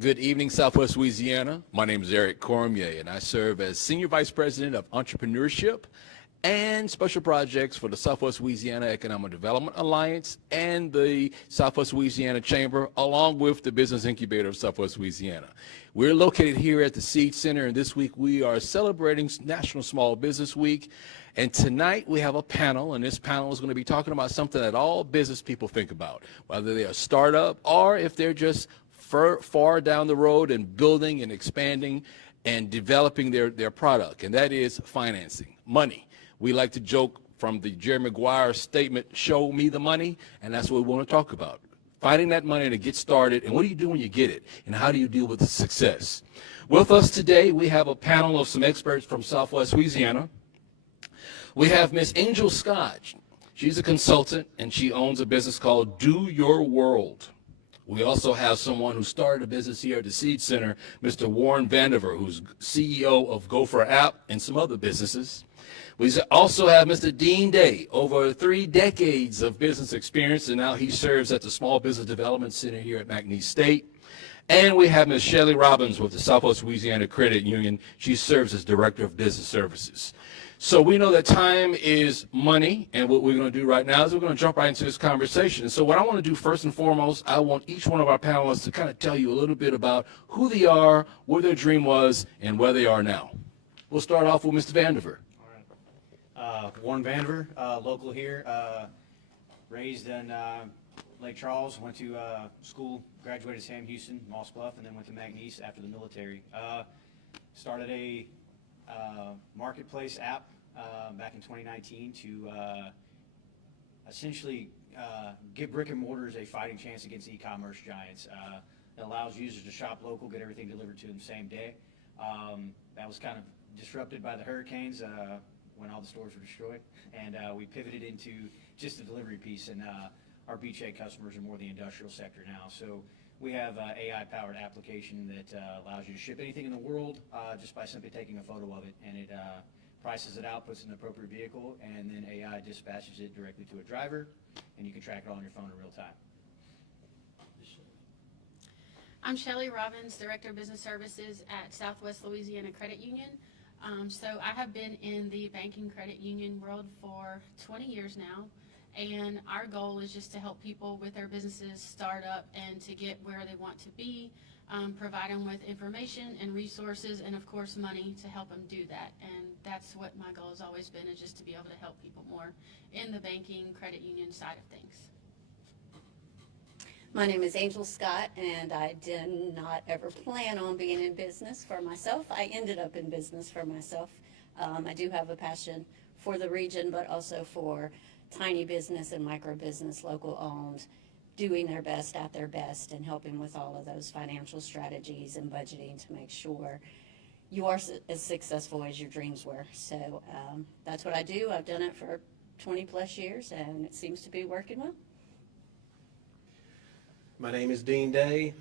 Good evening, Southwest Louisiana. My name is Eric Cormier, and I serve as Senior Vice President of Entrepreneurship and Special Projects for the Southwest Louisiana Economic Development Alliance and the Southwest Louisiana Chamber, along with the Business Incubator of Southwest Louisiana. We're located here at the Seed Center, and this week we are celebrating National Small Business Week. And tonight we have a panel, and this panel is going to be talking about something that all business people think about, whether they're a startup or if they're just far down the road and building and expanding and developing their product, and that is financing, money. We like to joke from the Jerry Maguire statement, show me the money, and that's what we want to talk about. Finding that money to get started, and what do you do when you get it, and how do you deal with the success? With us today, we have a panel of some experts from Southwest Louisiana. We have Miss Angel Scott. She's a consultant, and she owns a business called Do Your World. We also have someone who started a business here at the Seed Center, Mr. Warren Vandiver, who's CEO of Gopher App and some other businesses. We also have Mr. Dean Day, over 3 decades of business experience, and now he serves at the Small Business Development Center here at McNeese State. And we have Ms. Shelley Robbins with the Southwest Louisiana Credit Union. She serves as Director of Business Services. So we know that time is money, and what we're going to do right now is we're going to jump right into this conversation. And so what I want to do first and foremost, I want each one of our panelists to kind of tell you a little bit about who they are, what their dream was, and where they are now. We'll start off with Mr. Vandiver. All right. Warren Vandiver, local here, raised in Lake Charles, went to school, graduated Sam Houston, Moss Bluff, and then went to McNeese after the military. Started a marketplace app back in 2019 to essentially give brick and mortars a fighting chance against e-commerce giants. It allows users to shop local, get everything delivered to them same day. That was kind of disrupted by the hurricanes when all the stores were destroyed, and we pivoted into just the delivery piece, and our beachhead customers are more the industrial sector now. So we have an AI-powered application that allows you to ship anything in the world just by simply taking a photo of it, and it prices it out, puts it in the appropriate vehicle, and then AI dispatches it directly to a driver, and you can track it all on your phone in real time. I'm Shelley Robbins, Director of Business Services at Southwest Louisiana Credit Union. So I have been in the banking credit union world for 20 years now. And our goal is just to help people with their businesses start up and to get where they want to be, provide them with information and resources and, of course, money to help them do that. And that's what my goal has always been, is just to be able to help people more in the banking credit union side of things. My name is Angel Scott, and I did not ever plan on being in business for myself. I ended up in business for myself. I do have a passion for the region, but also for tiny business and micro business, local owned, doing their best at their best and helping with all of those financial strategies and budgeting to make sure you are as successful as your dreams were. So that's what I do. I've done it for 20 plus years, and it seems to be working well. My name is Dean Day.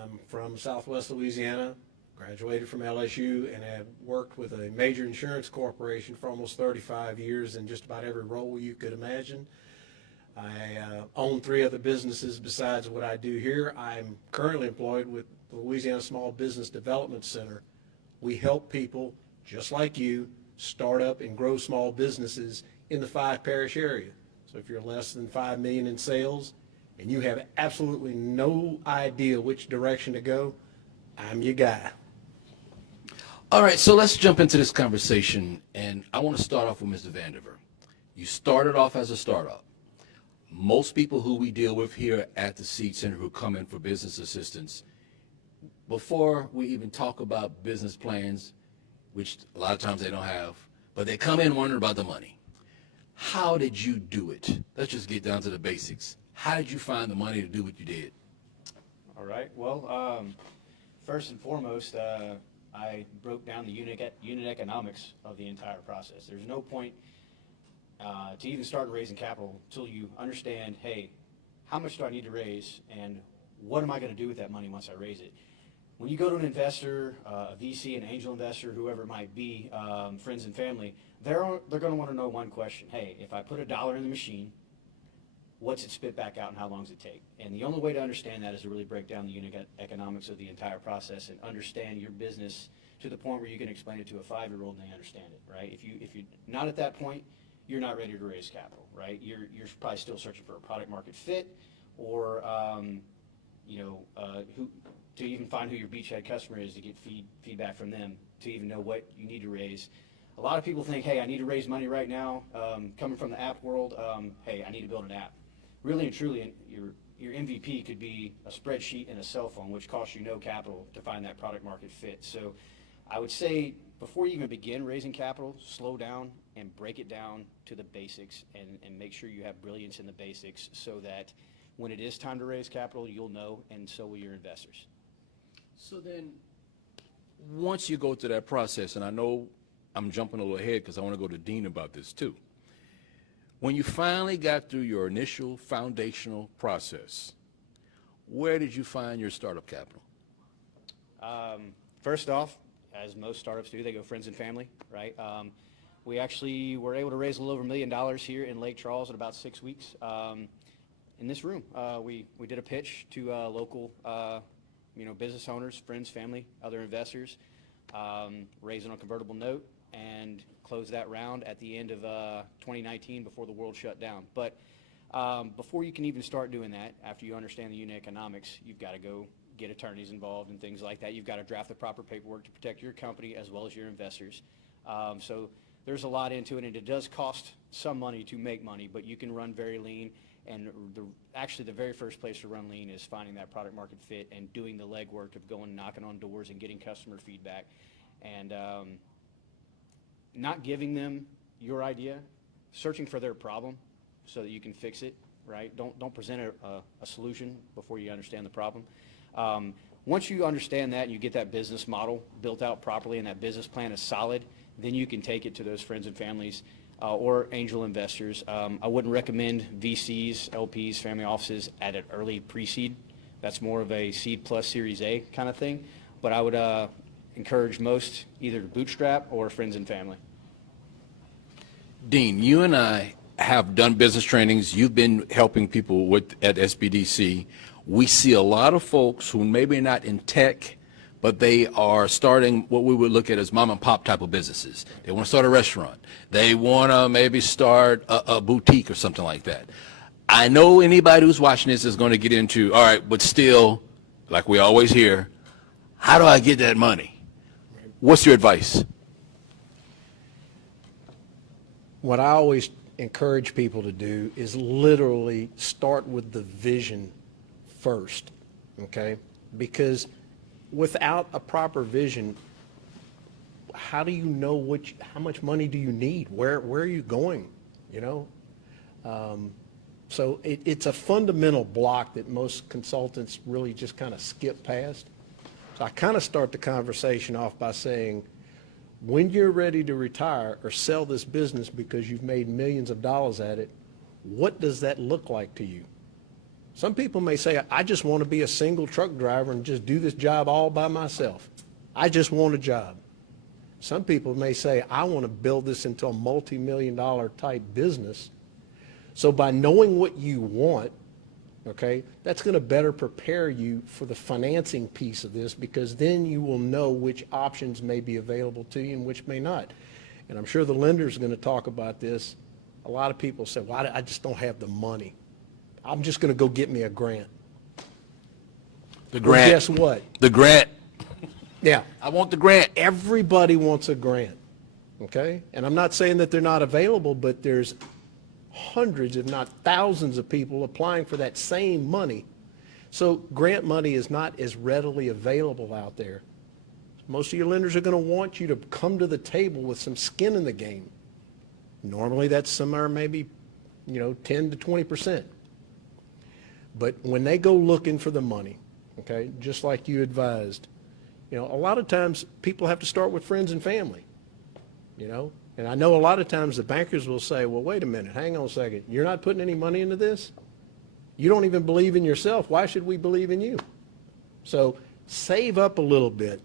I'm from Southwest Louisiana, graduated from LSU, and have worked with a major insurance corporation for almost 35 years in just about every role you could imagine. I own 3 other businesses besides what I do here. I'm currently employed with the Louisiana Small Business Development Center. We help people just like you start up and grow small businesses in the 5-parish area. So if you're less than $5 million in sales and you have absolutely no idea which direction to go, I'm your guy. All right, so let's jump into this conversation, and I want to start off with Mr. Vandiver. You started off as a startup. Most people who we deal with here at the Seed Center who come in for business assistance, before we even talk about business plans, which a lot of times they don't have, but they come in wondering about the money. How did you do it? Let's just get down to the basics. How did you find the money to do what you did? All right. Well, first and foremost, I broke down the unit economics of the entire process. There's no point to even start raising capital until you understand, hey, how much do I need to raise, and what am I going to do with that money once I raise it? When you go to an investor, a VC, an angel investor, whoever it might be, friends and family, they're going to want to know one question. Hey, if I put $1 in the machine, what's it spit back out and how long does it take? And the only way to understand that is to really break down the unit economics of the entire process and understand your business to the point where you can explain it to a 5-year-old and they understand it, right? If you're not at that point, you're not ready to raise capital, right? You're probably still searching for a product market fit, or to even find who your beachhead customer is, to get feedback from them, to even know what you need to raise. A lot of people think, hey, I need to raise money right now. Coming from the app world, hey, I need to build an app. Really and truly, your MVP could be a spreadsheet and a cell phone, which costs you no capital to find that product market fit. So I would say before you even begin raising capital, slow down and break it down to the basics, and make sure you have brilliance in the basics, so that when it is time to raise capital, you'll know, and so will your investors. So then, once you go through that process, and I know I'm jumping a little ahead because I want to go to Dean about this too. When you finally got through your initial foundational process, where did you find your startup capital? First off, as most startups do, they go friends and family, right? We actually were able to raise a little over $1 million here in Lake Charles in about 6 weeks. In this room, we did a pitch to local business owners, friends, family, other investors, raising a convertible note, and closed that round at the end of 2019 before the world shut down. But before you can even start doing that, after you understand the unit economics, you've got to go get attorneys involved and things like that. You've got to draft the proper paperwork to protect your company as well as your investors. So there's a lot into it, and it does cost some money to make money, but you can run very lean. And actually the very first place to run lean is finding that product market fit and doing the legwork of going knocking on doors and getting customer feedback, and not giving them your idea, searching for their problem so that you can fix it, right? Don't present a solution before you understand the problem. Once you understand that and you get that business model built out properly and that business plan is solid, then you can take it to those friends and families or angel investors. I wouldn't recommend VCs, LPs, family offices at an early pre-seed. That's more of a seed plus Series A kind of thing. But I would encourage most either to bootstrap or friends and family. Dean, you and I have done business trainings. You've been helping people at SBDC. We see a lot of folks who maybe not in tech, but they are starting what we would look at as mom and pop type of businesses. They want to start a restaurant. They want to maybe start a boutique or something like that. I know anybody who's watching this is going to get into, all right, but still, like we always hear, how do I get that money? What's your advice? What I always encourage people to do is literally start with the vision first, okay? Because without a proper vision, how do you know how much money do you need? Where are you going, you know? So it's a fundamental block that most consultants really just kind of skip past. So I kind of start the conversation off by saying, when you're ready to retire or sell this business because you've made millions of dollars at it, what does that look like to you? Some people may say, I just want to be a single truck driver and just do this job all by myself. I just want a job. Some people may say, I want to build this into a multi-million-dollar type business. So by knowing what you want, okay, that's going to better prepare you for the financing piece of this, because then you will know which options may be available to you and which may not. And I'm sure the lender's going to talk about this. A lot of people say, well, I just don't have the money. I'm just going to go get me a grant. The grant. Well, guess what? The grant. Yeah. I want the grant. Everybody wants a grant, okay? And I'm not saying that they're not available, but there's hundreds, if not thousands of people applying for that same money. So grant money is not as readily available out there. Most of your lenders are going to want you to come to the table with some skin in the game. Normally that's somewhere maybe, 10 to 20%. But when they go looking for the money, okay, just like you advised, a lot of times people have to start with friends and family, And I know a lot of times the bankers will say, well, wait a minute, hang on a second. You're not putting any money into this? You don't even believe in yourself. Why should we believe in you? So save up a little bit,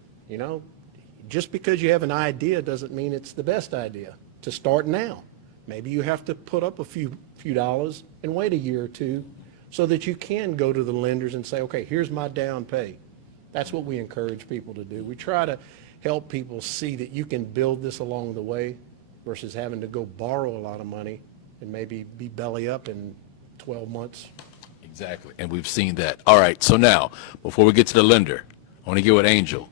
Just because you have an idea doesn't mean it's the best idea to start now. Maybe you have to put up a few dollars and wait a year or two so that you can go to the lenders and say, okay, here's my down pay. That's what we encourage people to do. We try to help people see that you can build this along the way versus having to go borrow a lot of money and maybe be belly up in 12 months. Exactly, and we've seen that. All right, so now, before we get to the lender, I want to get with Angel.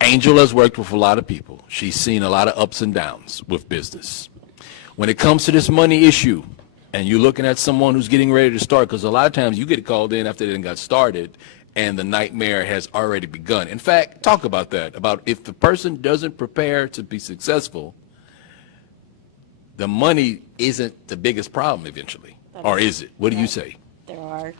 Angel has worked with a lot of people. She's seen a lot of ups and downs with business. When it comes to this money issue, and you're looking at someone who's getting ready to start, because a lot of times you get called in after they got started, and the nightmare has already begun. In fact, talk about that, about if the person doesn't prepare to be successful, the money isn't the biggest problem eventually, or is it? What do you say? There are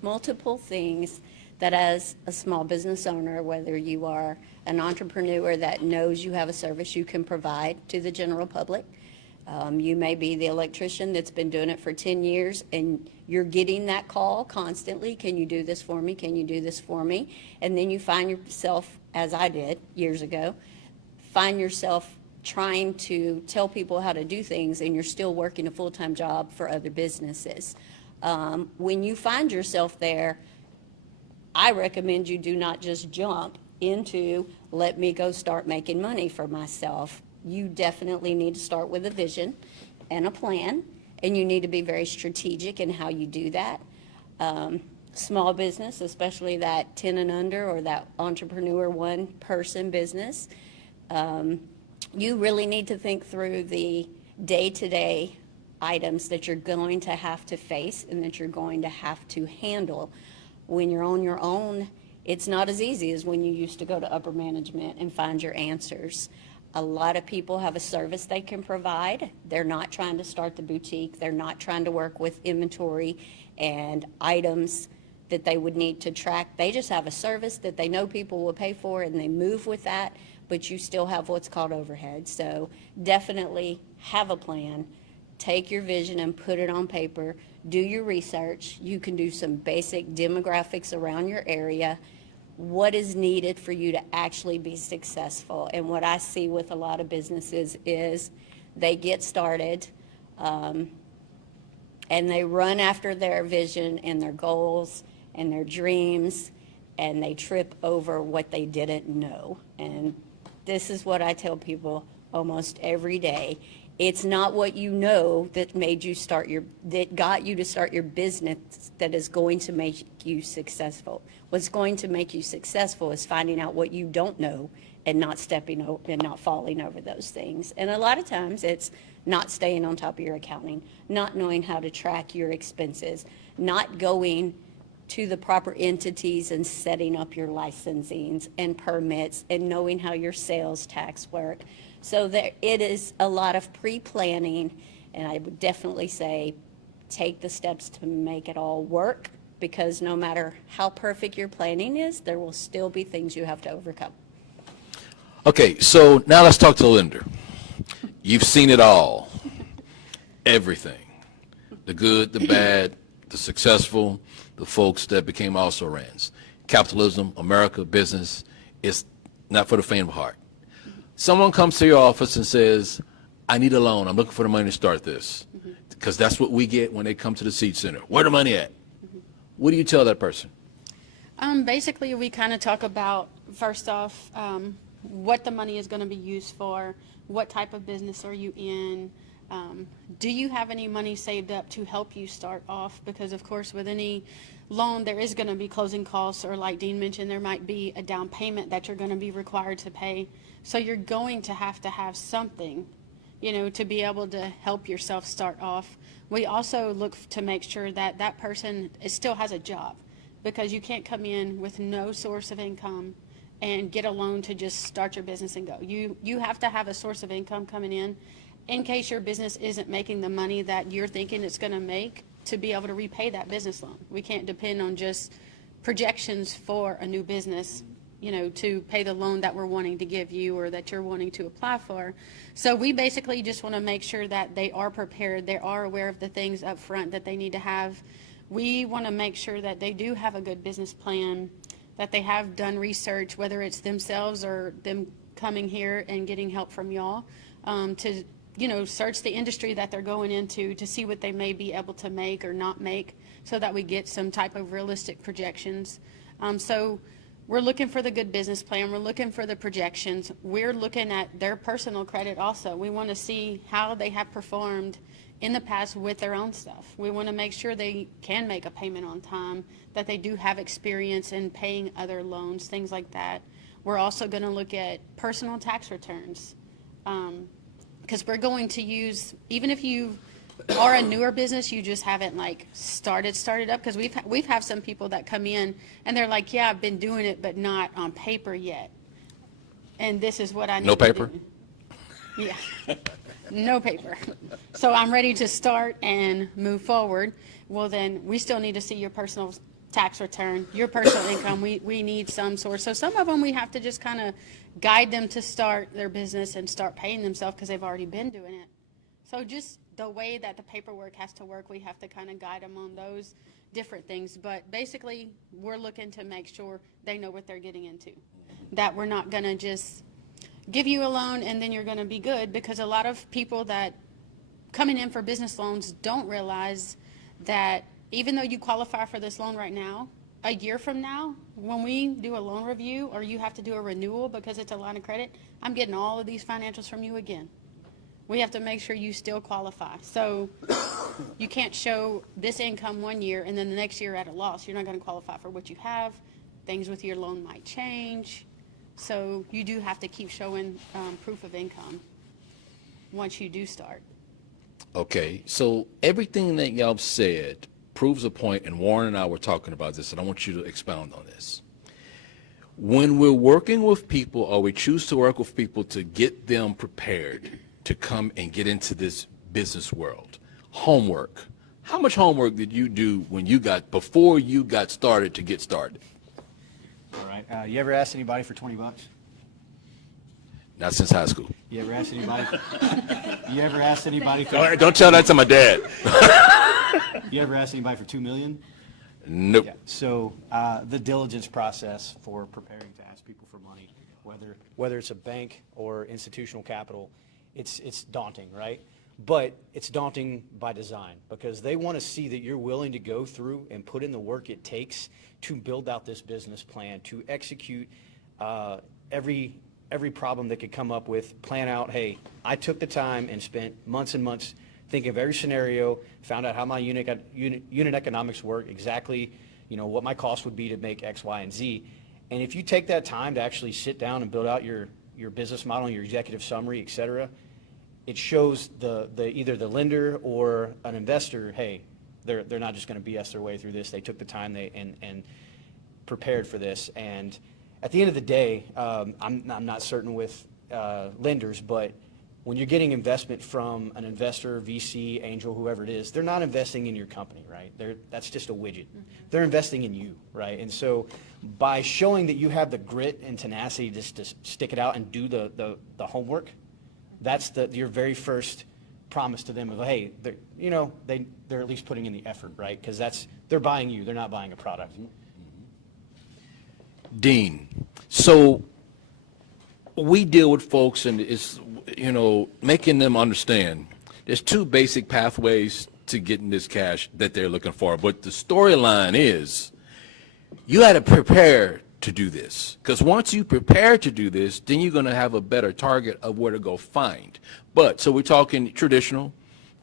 multiple things that as a small business owner, whether you are an entrepreneur that knows you have a service you can provide to the general public, you may be the electrician that's been doing it for 10 years and you're getting that call constantly, can you do this for me, can you do this for me? And then you find yourself, as I did years ago, find yourself trying to tell people how to do things and you're still working a full-time job for other businesses. When you find yourself there, I recommend you do not just jump into, let me go start making money for myself. You definitely need to start with a vision and a plan, and you need to be very strategic in how you do that. Small business, especially that 10 and under or that entrepreneur one-person business, you really need to think through the day-to-day items that you're going to have to face and that you're going to have to handle. When you're on your own, it's not as easy as when you used to go to upper management and find your answers. A lot of people have a service they can provide. They're not trying to start the boutique. They're not trying to work with inventory and items that they would need to track. They just have a service that they know people will pay for and they move with that, but you still have what's called overhead. So definitely have a plan. Take your vision and put it on paper. Do your research. You can do some basic demographics around your area. What is needed for you to actually be successful? And what I see with a lot of businesses is they get started and they run after their vision and their goals and their dreams, and they trip over what they didn't know. And this is what I tell people almost every day. It's not what you know that made you start that got you to start your business that is going to make you successful. What's going to make you successful is finding out what you don't know and not falling over those things. And a lot of times it's not staying on top of your accounting, not knowing how to track your expenses, not going to the proper entities and setting up your licensings and permits and knowing how your sales tax work. So it is a lot of pre-planning, and I would definitely say take the steps to make it all work, because no matter how perfect your planning is, there will still be things you have to overcome. Okay, so now let's talk to the lender. You've seen it all, everything, the good, the bad, the successful, the folks that became also-rans. Capitalism, America, business, is not for the faint of heart. Someone comes to your office and says, I need a loan. I'm looking for the money to start this. Because that's what we get when they come to the Seed Center. Where the money at? What do you tell that person? Basically, we kind of talk about, first off, what the money is going to be used for, what type of business are you in, do you have any money saved up to help you start off? Because, of course, with any loan, there is going to be closing costs, or like Dean mentioned, there might be a down payment that you're going to be required to pay. So you're going to have something, to be able to help yourself start off. We also look to make sure that that person still has a job, because you can't come in with no source of income and get a loan to just start your business and go. You have to have a source of income coming in case your business isn't making the money that you're thinking it's going to make, to be able to repay that business loan. We can't depend on just projections for a new business, to pay the loan that we're wanting to give you or that you're wanting to apply for. So we basically just want to make sure that they are prepared, they are aware of the things up front that they need to have. We want to make sure that they do have a good business plan, that they have done research, whether it's themselves or them coming here and getting help from y'all, to search the industry that they're going into to see what they may be able to make or not make, so that we get some type of realistic projections. So we're looking for the good business plan. We're looking for the projections. We're looking at their personal credit also. We want to see how they have performed in the past with their own stuff. We want to make sure they can make a payment on time, that they do have experience in paying other loans, things like that. We're also going to look at personal tax returns, because we're going to use, even if you are a newer business, you just haven't like started up, because we've had some people that come in and they're like, yeah, I've been doing it, but not on paper yet. And this is what I need No to paper? do. Yeah, no paper. So I'm ready to start and move forward. Well, then we still need to see your personal tax return, your personal income. We need some source. So some of them we have to just kind of guide them to start their business and start paying themselves because they've already been doing it. So just the way that the paperwork has to work, we have to kind of guide them on those different things. But basically, we're looking to make sure they know what they're getting into, that we're not going to just give you a loan and then you're going to be good, because a lot of people that coming in for business loans don't realize that even though you qualify for this loan right now, a year from now, when we do a loan review or you have to do a renewal because it's a line of credit, I'm getting all of these financials from you again. We have to make sure you still qualify. So you can't show this income one year and then the next year at a loss. You're not going to qualify for what you have. Things with your loan might change. So you do have to keep showing proof of income once you do start. Okay, so everything that y'all said proves a point, and Warren and I were talking about this, and I want you to expound on this. When we're working with people, or we choose to work with people to get them prepared to come and get into this business world, homework. How much homework did you do before you got started to get started? All right. You ever asked anybody for 20 bucks? Not since high school. You ever asked anybody? You ever asked anybody for? Don't tell that to my dad. You ever asked anybody for $2 million? Nope. Yeah. So the diligence process for preparing to ask people for money, whether it's a bank or institutional capital, it's daunting, right? But it's daunting by design, because they want to see that you're willing to go through and put in the work it takes to build out this business plan, to execute every problem that could come up with, plan out, hey, I took the time and spent months and months thinking of every scenario, found out how my unit economics work, exactly, what my cost would be to make X, Y, and Z. And if you take that time to actually sit down and build out your business model, your executive summary, et cetera, it shows either the lender or an investor, hey, they're not just going to BS their way through this. They took the time and prepared for this. And at the end of the day, I'm not certain with lenders, but when you're getting investment from an investor, VC, angel, whoever it is, they're not investing in your company, right? That's just a widget. They're investing in you, right? And so by showing that you have the grit and tenacity just to stick it out and do the homework, that's your very first promise to them of, hey, they're at least putting in the effort, right? Because they're buying you, they're not buying a product. Dean, so we deal with folks, and it's, making them understand there's two basic pathways to getting this cash that they're looking for. But the storyline is you had to prepare to do this, because once you prepare to do this, then you're going to have a better target of where to go find. But so we're talking traditional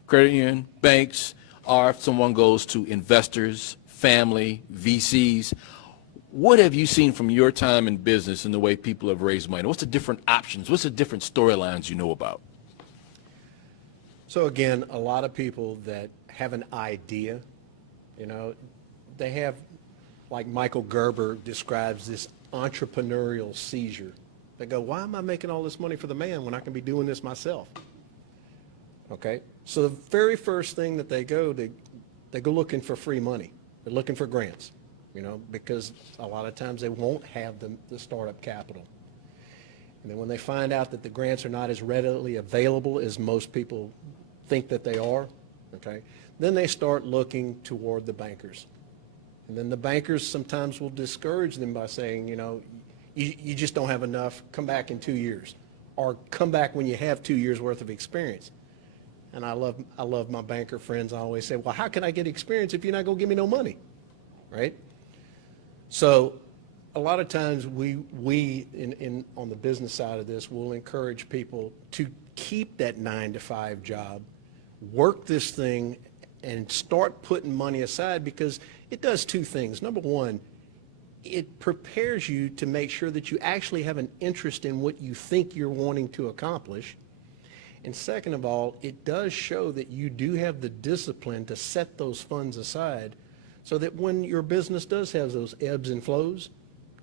credit union, banks, or if someone goes to investors, family, VCs. What have you seen from your time in business and the way people have raised money? What's the different options? What's the different storylines you know about? So again, a lot of people that have an idea, they have, like Michael Gerber describes, this entrepreneurial seizure. They go, why am I making all this money for the man when I can be doing this myself? Okay, so the very first thing that they go looking for free money. They're looking for grants, because a lot of times they won't have the startup capital. And then when they find out that the grants are not as readily available as most people think that they are, okay, then they start looking toward the bankers. And then the bankers sometimes will discourage them by saying, you just don't have enough, come back in 2 years. Or come back when you have 2 years worth of experience. And I love my banker friends. I always say, well, how can I get experience if you're not going to give me no money, right? So a lot of times we on the business side of this will encourage people to keep that 9-to-5 job, work this thing, and start putting money aside, because it does two things. Number one, it prepares you to make sure that you actually have an interest in what you think you're wanting to accomplish. And second of all, it does show that you do have the discipline to set those funds aside so that when your business does have those ebbs and flows,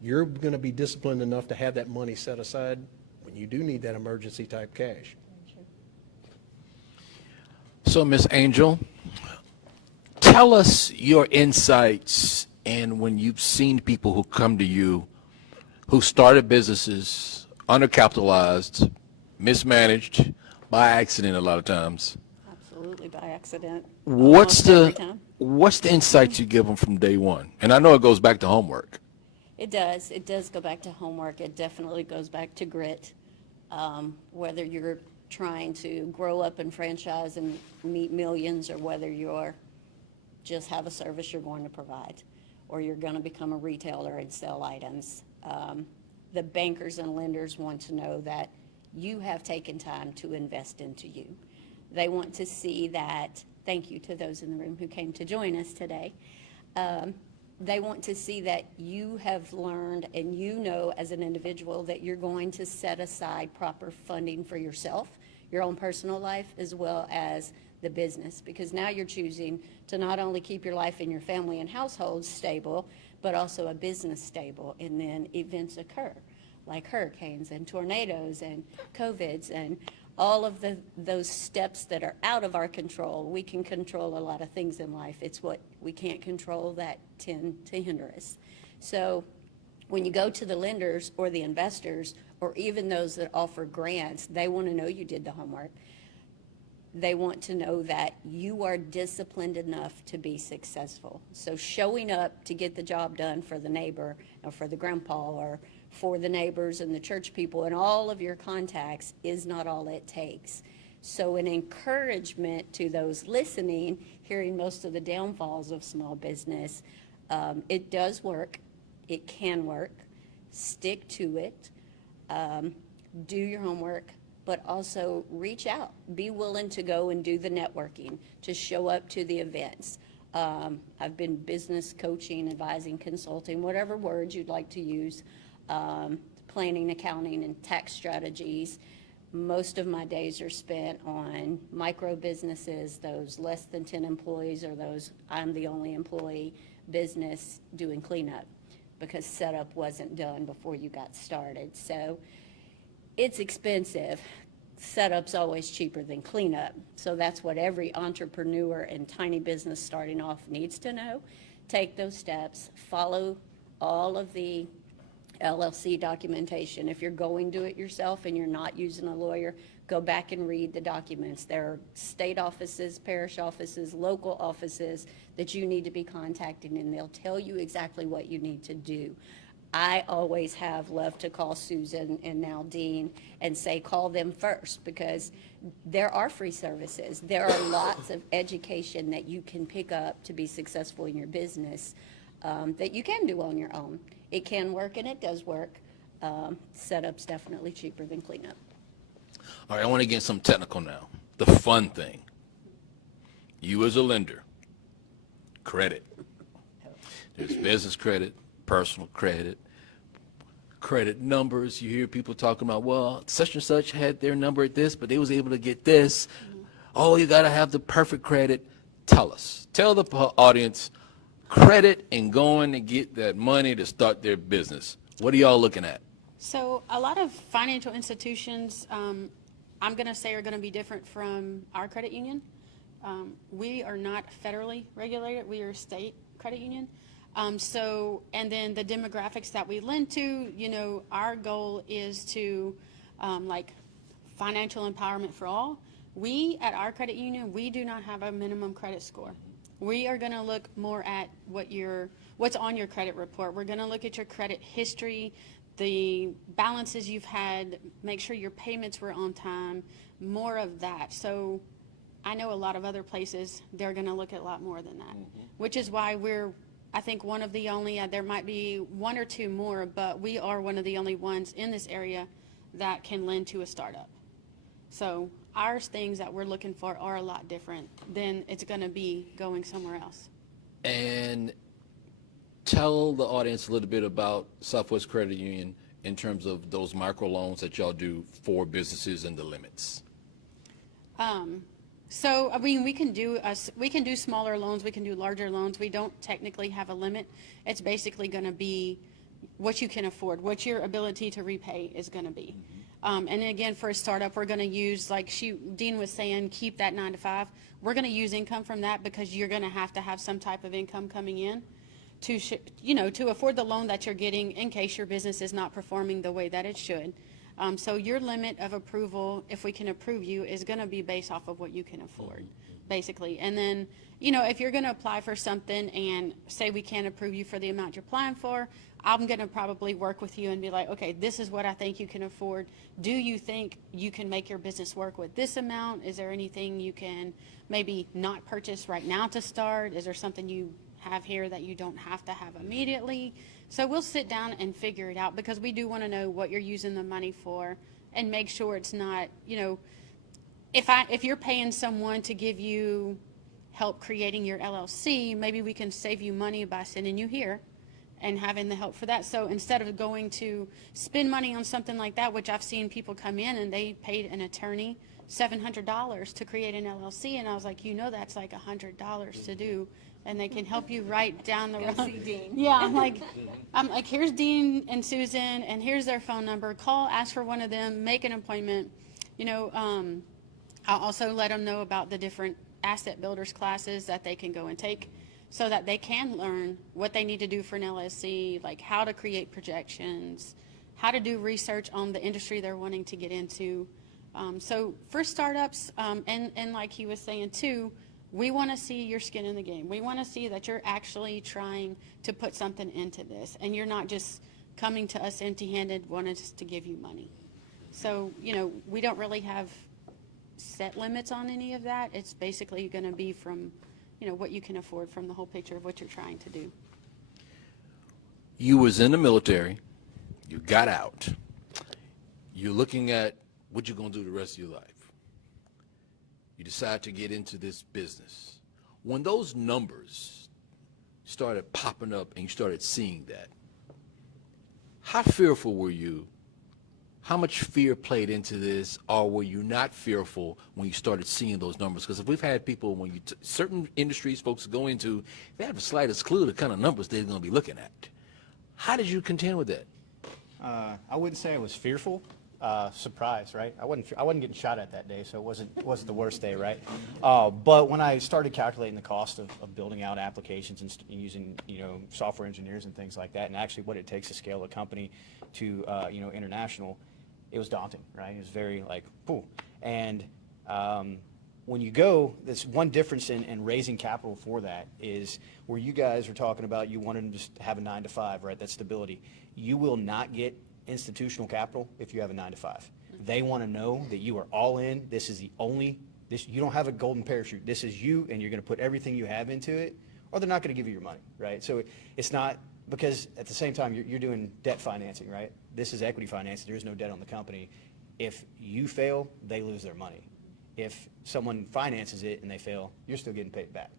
you're going to be disciplined enough to have that money set aside when you do need that emergency type cash. So, Ms. Angel, tell us your insights and when you've seen people who come to you who started businesses undercapitalized, mismanaged, by accident a lot of times. Absolutely by accident. What's Almost every time. the insights you give them from day one? And I know it goes back to homework. It does. It does go back to homework. It definitely goes back to grit. Whether you're trying to grow up and franchise and meet millions, or whether you're just have a service you're going to provide, or you're going to become a retailer and sell items. The bankers and lenders want to know that you have taken time to invest into you. They want to see that, thank you to those in the room who came to join us today. They want to see that you have learned and you know as an individual that you're going to set aside proper funding for yourself, your own personal life, as well as the business, because now you're choosing to not only keep your life and your family and household stable, but also a business stable. And then events occur, like hurricanes and tornadoes and COVIDs and all of those steps that are out of our control. We can control a lot of things in life. It's what we can't control that tend to hinder us. So when you go to the lenders or the investors, or even those that offer grants, they want to know you did the homework. They want to know that you are disciplined enough to be successful. So showing up to get the job done for the neighbor or for the grandpa or for the neighbors and the church people and all of your contacts is not all it takes. So an encouragement to those listening, hearing most of the downfalls of small business, it does work. It can work. Stick to it. Do your homework, but also reach out. Be willing to go and do the networking, to show up to the events. I've been business coaching, advising, consulting, whatever words you'd like to use, planning, accounting, and tax strategies. Most of my days are spent on micro businesses, those less than 10 employees, or those I'm the only employee business doing cleanup, because setup wasn't done before you got started. So it's expensive. Setup's always cheaper than cleanup. So that's what every entrepreneur and tiny business starting off needs to know. Take those steps, follow all of the LLC documentation. If you're going to do it yourself and you're not using a lawyer, go back and read the documents. There are state offices, parish offices, local offices that you need to be contacting, and they'll tell you exactly what you need to do. I always have loved to call Susan and now Dean and say, call them first, because there are free services. There are lots of education that you can pick up to be successful in your business that you can do on your own. It can work, and it does work. Setup's definitely cheaper than cleanup. All right, I want to get some technical now. The fun thing. You as a lender, credit. There's business credit, personal credit, credit numbers. You hear people talking about, well, such and such had their number at this, but they was able to get this. Mm-hmm. Oh, you got to have the perfect credit. Tell us. Tell the audience credit and going to get that money to start their business. What are y'all looking at? So a lot of financial institutions, I'm going to say, are going to be different from our credit union. We are not federally regulated. We are a state credit union. And then the demographics that we lend to, our goal is to, like financial empowerment for all. We, at our credit union, we do not have a minimum credit score. We are going to look more at what's on your credit report. We're going to look at your credit history, the balances you've had, make sure your payments were on time, more of that. So I know a lot of other places, they're going to look at a lot more than that, which is why we're, I think, one of the only, there might be one or two more, but we are one of the only ones in this area that can lend to a startup. So our things that we're looking for are a lot different than it's going to be going somewhere else. And tell the audience a little bit about Southwest Credit Union in terms of those microloans that y'all do for businesses and the limits. So, I mean, we can do smaller loans, we can do larger loans. We don't technically have a limit. It's basically going to be what you can afford, what your ability to repay is going to be. And again, for a startup, we're going to use, like Dean was saying, keep that 9 to 5. We're going to use income from that because you're going to have some type of income coming in to afford the loan that you're getting in case your business is not performing the way that it should. So your limit of approval, if we can approve you, is going to be based off of what you can afford, basically. And then, if you're going to apply for something and say we can't approve you for the amount you're applying for, I'm going to probably work with you and be like, okay, this is what I think you can afford. Do you think you can make your business work with this amount? Is there anything you can maybe not purchase right now to start? Is there something you have here that you don't have to have immediately? So we'll sit down and figure it out because we do want to know what you're using the money for and make sure it's not, if you're paying someone to give you help creating your LLC, maybe we can save you money by sending you here and having the help for that. So instead of going to spend money on something like that, which I've seen people come in and they paid an attorney $700 to create an LLC, and I was like, that's like $100 to do, and they can help you right down the road. See Dean. Yeah, I'm like, here's Dean and Susan, and here's their phone number. Call, ask for one of them, make an appointment. I'll also let them know about the different asset builders classes that they can go and take so that they can learn what they need to do for an LLC, like how to create projections, how to do research on the industry they're wanting to get into. So for startups, and like he was saying too, we want to see your skin in the game. We want to see that you're actually trying to put something into this and you're not just coming to us empty-handed, wanting us to give you money. So, we don't really have set limits on any of that. It's basically going to be from, what you can afford from the whole picture of what you're trying to do. You was in the military, you got out, you're looking at what you're going to do the rest of your life. You decide to get into this business. When those numbers started popping up and you started seeing that, how fearful were you? How much fear played into this, or were you not fearful when you started seeing those numbers? Because if we've had people, when certain industries folks go into, they have the slightest clue the kind of numbers they're going to be looking at. How did you contend with that? I wouldn't say I was fearful. Surprised, right? I wasn't getting shot at that day, so it wasn't the worst day, right? But when I started calculating the cost of building out applications and using software engineers and things like that, and actually what it takes to scale a company to international, it was daunting, right? It was very like, pooh. And when you go, there's one difference in raising capital for that is where you guys are talking about you wanted to just have a 9 to 5, right? That stability. You will not get institutional capital if you have a 9 to 5. They want to know that you are all in. This is the only, you don't have a golden parachute. This is you, and you're going to put everything you have into it, or they're not going to give you your money, right? So it's not, because at the same time you're doing debt financing, right? This is equity financing. There is no debt on the company. If you fail, they lose their money. If someone finances it and they fail, you're still getting paid back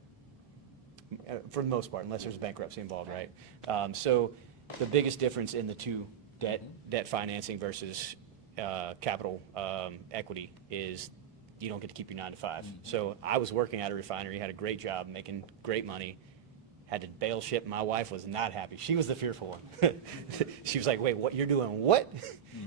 for the most part, unless there's bankruptcy involved, right? So the biggest difference in the two debt financing versus capital equity is you don't get to keep your 9 to 5. So I was working at a refinery, had a great job, making great money, had to bail ship. My wife was not happy. She was the fearful one. She was like, wait, what, you're doing what?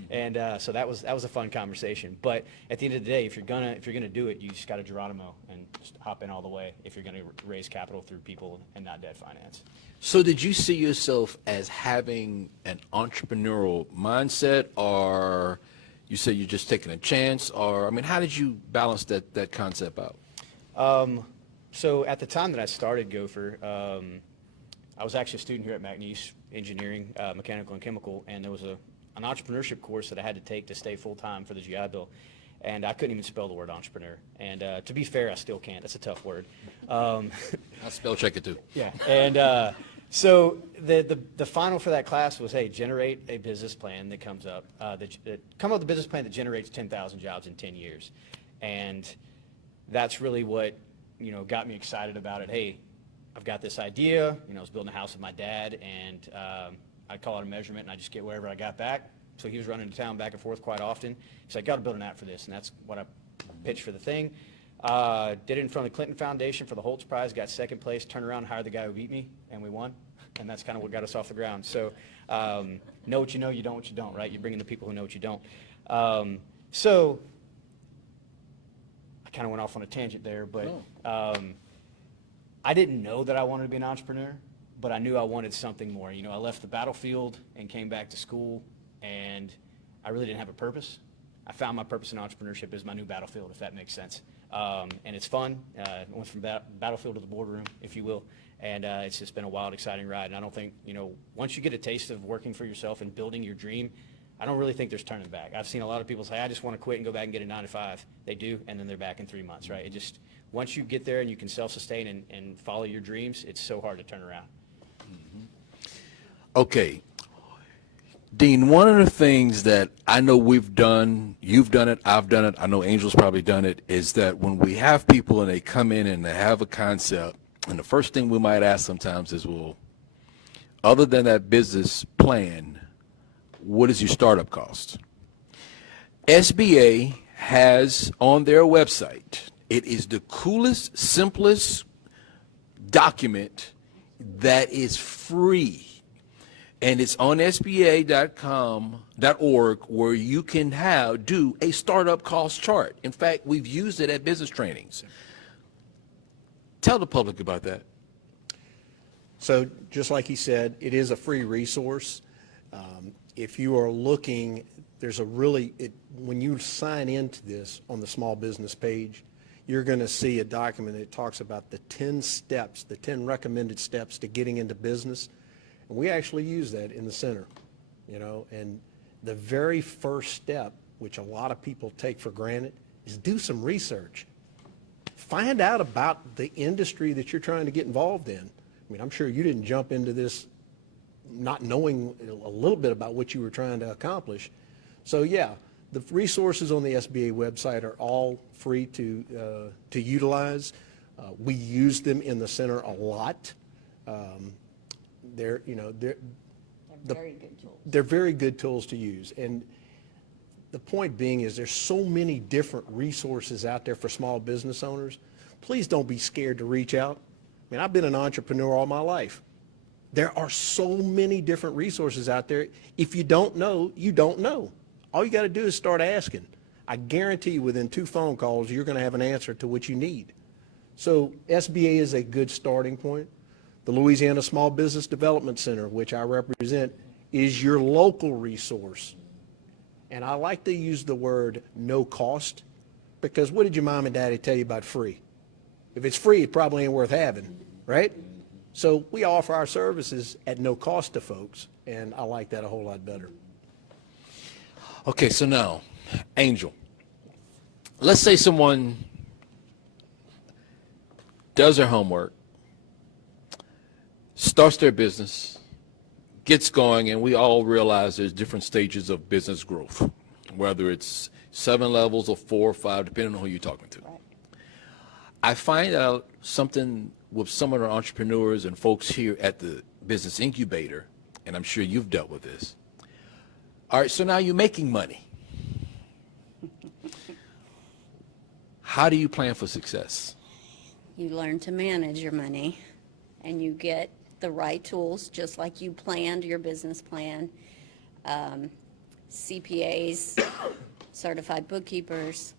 And so that was a fun conversation. But at the end of the day, if you're gonna do it, you just got to Geronimo and just hop in all the way if you're gonna raise capital through people and not debt finance. So did you see yourself as having an entrepreneurial mindset, or you say you're just taking a chance, or, I mean, how did you balance that concept out? So at the time that I started Gopher, I was actually a student here at McNeese Engineering, Mechanical and Chemical, and there was an entrepreneurship course that I had to take to stay full-time for the GI Bill. and I couldn't even spell the word entrepreneur. And to be fair, I still can't. That's a tough word. I'll spell check it too. Yeah. And so the final for that class was, hey, generate a business plan that comes up, come up with a business plan that generates 10,000 jobs in 10 years. And that's really what, got me excited about it. Hey, I've got this idea. I was building a house with my dad, and I'd call it a measurement, and I just get whatever I got back. So he was running to town back and forth quite often. He's like, got to build an app for this, and that's what I pitched for the thing. Did it in front of the Clinton Foundation for the Holtz Prize, got second place, turned around, hired the guy who beat me, and we won. And that's kind of what got us off the ground. So know what you know, you don't what you don't, right? You bring in the people who know what you don't. So I kind of went off on a tangent there, but I didn't know that I wanted to be an entrepreneur, but I knew I wanted something more. I left the battlefield and came back to school, and I really didn't have a purpose. I found my purpose in entrepreneurship as my new battlefield, if that makes sense. And it's fun. I went from battlefield to the boardroom, if you will. And it's just been a wild, exciting ride. And I don't think, once you get a taste of working for yourself and building your dream, I don't really think there's turning back. I've seen a lot of people say, I just want to quit and go back and get a 9-to-5. They do, and then they're back in 3 months, right? It just, once you get there and you can self-sustain and follow your dreams, it's so hard to turn around. Okay. Dean, one of the things that I know we've done, you've done it, I've done it, I know Angel's probably done it, is that when we have people and they come in and they have a concept, and the first thing we might ask sometimes is, well, other than that business plan, what is your startup cost? SBA has on their website, it is the coolest, simplest document that is free. And it's on SBA.org where you can do a startup cost chart. In fact, we've used it at business trainings. Tell the public about that. So just like he said, it is a free resource. If you are looking, there's when you sign into this on the small business page, you're going to see a document that talks about the 10 steps, the 10 recommended steps to getting into business. And we actually use that in the center, and the very first step, which a lot of people take for granted, is do some research. Find out about the industry that you're trying to get involved in. I mean, I'm sure you didn't jump into this not knowing a little bit about what you were trying to accomplish. So yeah, the resources on the SBA website are all free to utilize. We use them in the center a lot. They're very good tools. They're very good tools to use. And the point being is there's so many different resources out there for small business owners. Please don't be scared to reach out. I mean, I've been an entrepreneur all my life. There are so many different resources out there. If you don't know, you don't know. All you got to do is start asking. I guarantee you within 2 phone calls, you're going to have an answer to what you need. So SBA is a good starting point. The Louisiana Small Business Development Center, which I represent, is your local resource. And I like to use the word no cost, because what did your mom and daddy tell you about free? If it's free, it probably ain't worth having, right? So we offer our services at no cost to folks, and I like that a whole lot better. Okay, so now, Angel, let's say someone does their homework, starts their business, gets going, and we all realize there's different stages of business growth, whether it's 7 levels or 4 or 5, depending on who you're talking to. Right. I find out something with some of the entrepreneurs and folks here at the Business Incubator, and I'm sure you've dealt with this. All right, so now you're making money. How do you plan for success? You learn to manage your money, and you get the right tools, just like you planned your business plan. CPAs, certified bookkeepers,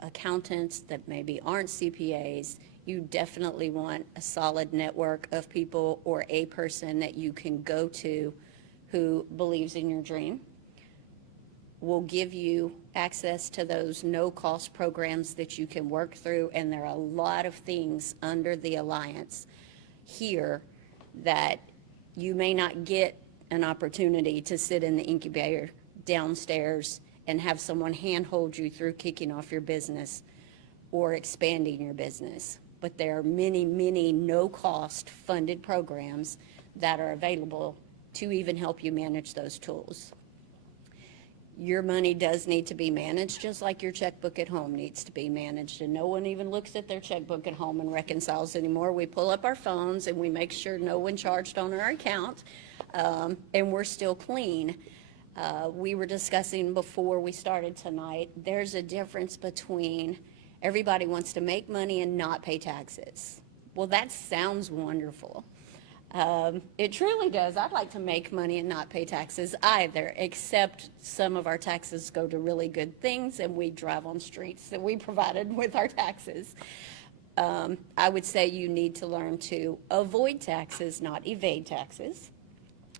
accountants that maybe aren't CPAs. You definitely want a solid network of people or a person that you can go to who believes in your dream, will give you access to those no-cost programs that you can work through, and there are a lot of things under the Alliance here that you may not get an opportunity to sit in the incubator downstairs and have someone handhold you through kicking off your business or expanding your business. But there are many, many no-cost funded programs that are available to even help you manage those tools. Your money does need to be managed just like your checkbook at home needs to be managed, and no one even looks at their checkbook at home and reconciles anymore. We pull up our phones and we make sure no one charged on our account, and we're still clean. We were discussing before we started tonight, there's a difference between everybody wants to make money and not pay taxes. Well, that sounds wonderful. It truly does. I'd like to make money and not pay taxes either, except some of our taxes go to really good things and we drive on streets that we provided with our taxes. I would say you need to learn to avoid taxes, not evade taxes,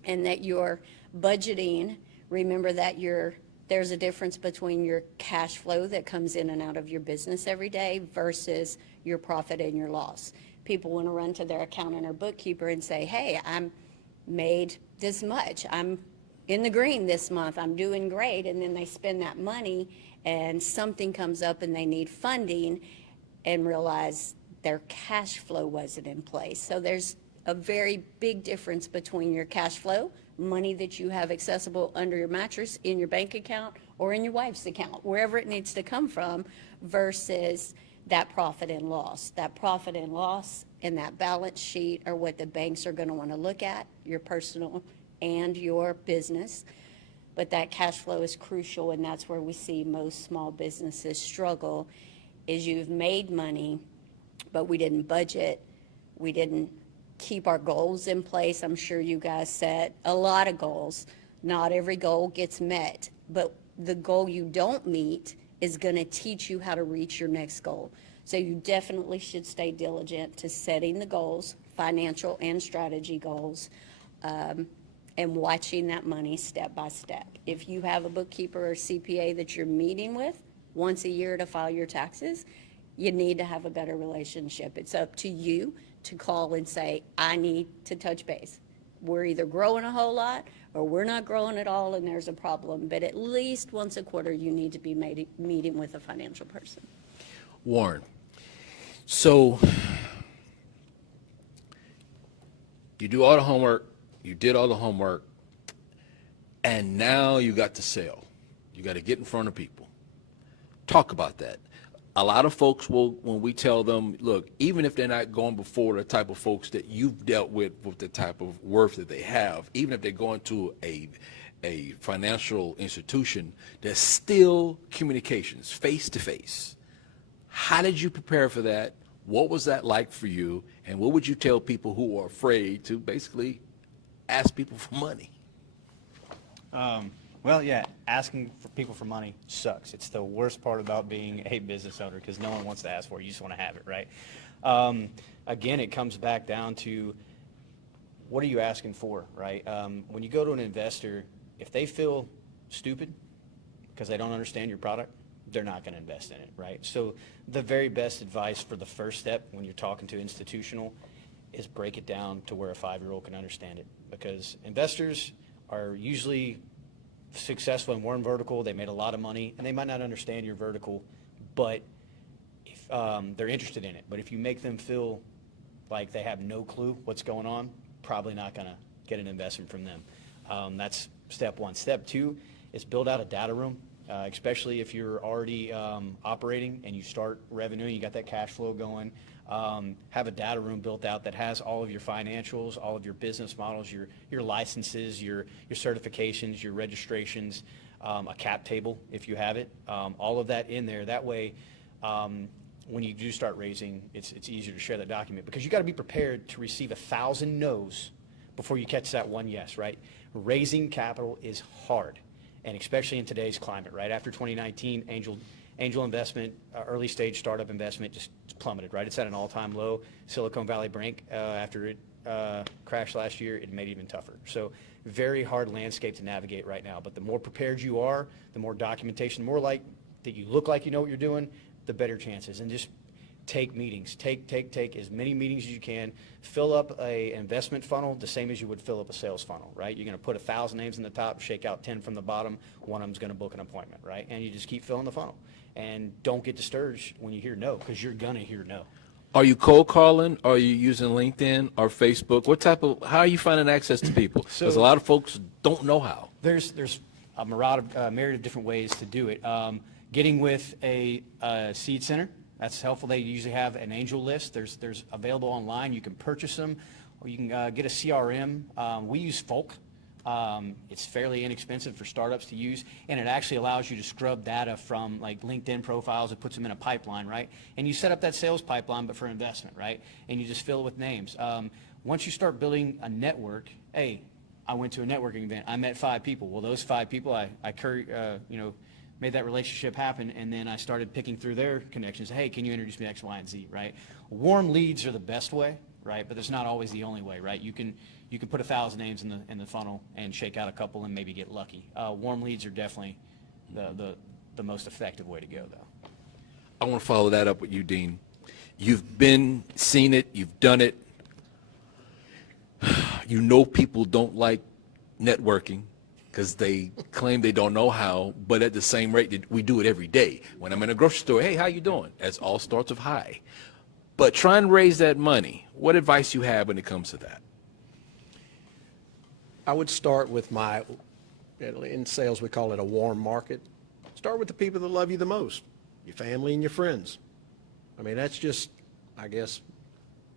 and that you're budgeting. Remember that there's a difference between your cash flow that comes in and out of your business every day versus your profit and your loss. People want to run to their accountant or bookkeeper and say, hey, I'm made this much. I'm in the green this month. I'm doing great. And then they spend that money and something comes up and they need funding and realize their cash flow wasn't in place. So there's a very big difference between your cash flow, money that you have accessible under your mattress, in your bank account, or in your wife's account, wherever it needs to come from, versus that profit and loss. That profit and loss and that balance sheet are what the banks are going to want to look at, your personal and your business. But that cash flow is crucial, and that's where we see most small businesses struggle, is you've made money, but we didn't budget, we didn't keep our goals in place. I'm sure you guys set a lot of goals. Not every goal gets met, but the goal you don't meet is going to teach you how to reach your next goal. So you definitely should stay diligent to setting the goals, financial and strategy goals, and watching that money step by step. If you have a bookkeeper or CPA that you're meeting with once a year to file your taxes, you need to have a better relationship. It's up to you to call and say, I need to touch base. We're either growing a whole lot or we're not growing at all and there's a problem. But at least once a quarter, you need to be meeting with a financial person. Warren, so you do all the homework, you did all the homework, and now you got to sell. You got to get in front of people. Talk about that. A lot of folks will, when we tell them, look, even if they're not going before the type of folks that you've dealt with the type of worth that they have, even if they're going to a financial institution, there's still communications, face to face. How did you prepare for that? What was that like for you? And what would you tell people who are afraid to basically ask people for money? Well, yeah, asking for people for money sucks. It's the worst part about being a business owner because no one wants to ask for it. You just want to have it, right? Again, it comes back down to what are you asking for, right? When you go to an investor, if they feel stupid because they don't understand your product, they're not going to invest in it, right? So the very best advice for the first step when you're talking to institutional is break it down to where a 5-year-old can understand it, because investors are usually successful in one vertical, they made a lot of money, and they might not understand your vertical, but if they're interested in it. But if you make them feel like they have no clue what's going on, probably not going to get an investment from them. That's step one. Step two is build out a data room, especially if you're already operating and you start revenue, you got that cash flow going. Have a data room built out that has all of your financials, all of your business models, your licenses, your certifications, your registrations, a cap table if you have it, all of that in there. That way, when you do start raising, it's easier to share that document, because you got to be prepared to receive 1,000 no's before you catch that one yes, right? Raising capital is hard, and especially in today's climate, right? After 2019, angel investment, early stage startup investment just plummeted, right? It's at an all-time low. Silicon Valley Bank, after it crashed last year, it made it even tougher. So very hard landscape to navigate right now. But the more prepared you are, the more documentation, the more like that you look like you know what you're doing, the better chances. And just take meetings. Take as many meetings as you can. Fill up a investment funnel the same as you would fill up a sales funnel, right? You're going to put 1,000 names in the top, shake out 10 from the bottom. One of them's going to book an appointment, right? And you just keep filling the funnel. And don't get discouraged when you hear no, because you're going to hear no. Are you cold calling? Are you using LinkedIn or Facebook? How are you finding access to people? Because a lot of folks don't know how. There's a myriad of different ways to do it. Getting with a seed center, that's helpful. They usually have an angel list. There's available online. You can purchase them, or you can get a CRM. We use Folk. It's fairly inexpensive for startups to use, and it actually allows you to scrub data from like LinkedIn profiles. It puts them in a pipeline, right? And you set up that sales pipeline, but for investment, right? And you just fill it with names. Once you start building a network, hey, I went to a networking event. I met 5 people. Well, those 5 people, I made that relationship happen, and then I started picking through their connections. Hey, can you introduce me to X, Y, and Z, right? Warm leads are the best way, right? But there's not always the only way, right? You can put 1,000 names in the funnel and shake out a couple and maybe get lucky. Warm leads are definitely the most effective way to go, though. I want to follow that up with you, Dean. You've seen it, you've done it. You know people don't like networking because they claim they don't know how, but at the same rate, we do it every day. When I'm in a grocery store, hey, how you doing? That's all starts with hi. But try and raise that money. What advice you have when it comes to that? I would start with in sales we call it a warm market. Start with the people that love you the most, your family and your friends. I mean, that's just, I guess,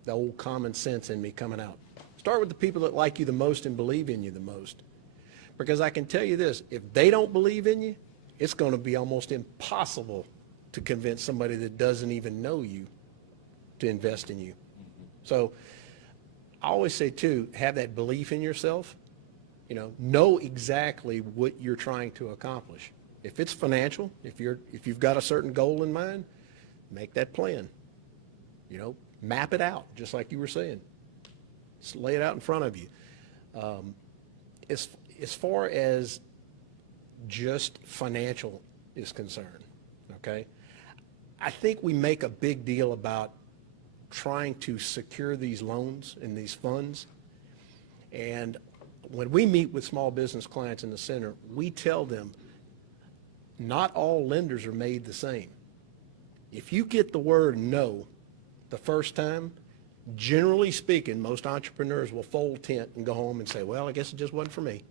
the old common sense in me coming out. Start with the people that like you the most and believe in you the most. Because I can tell you this, if they don't believe in you, it's going to be almost impossible to convince somebody that doesn't even know you to invest in you. So I always say, too, have that belief in yourself. Know exactly what you're trying to accomplish. If it's financial, if you've got a certain goal in mind, make that plan. Map it out, just like you were saying. Just lay it out in front of you. As far as just financial is concerned, okay, I think we make a big deal about trying to secure these loans and these funds. And when we meet with small business clients in the center, we tell them not all lenders are made the same. If you get the word no the first time, generally speaking, most entrepreneurs will fold tent and go home and say, well, I guess it just wasn't for me.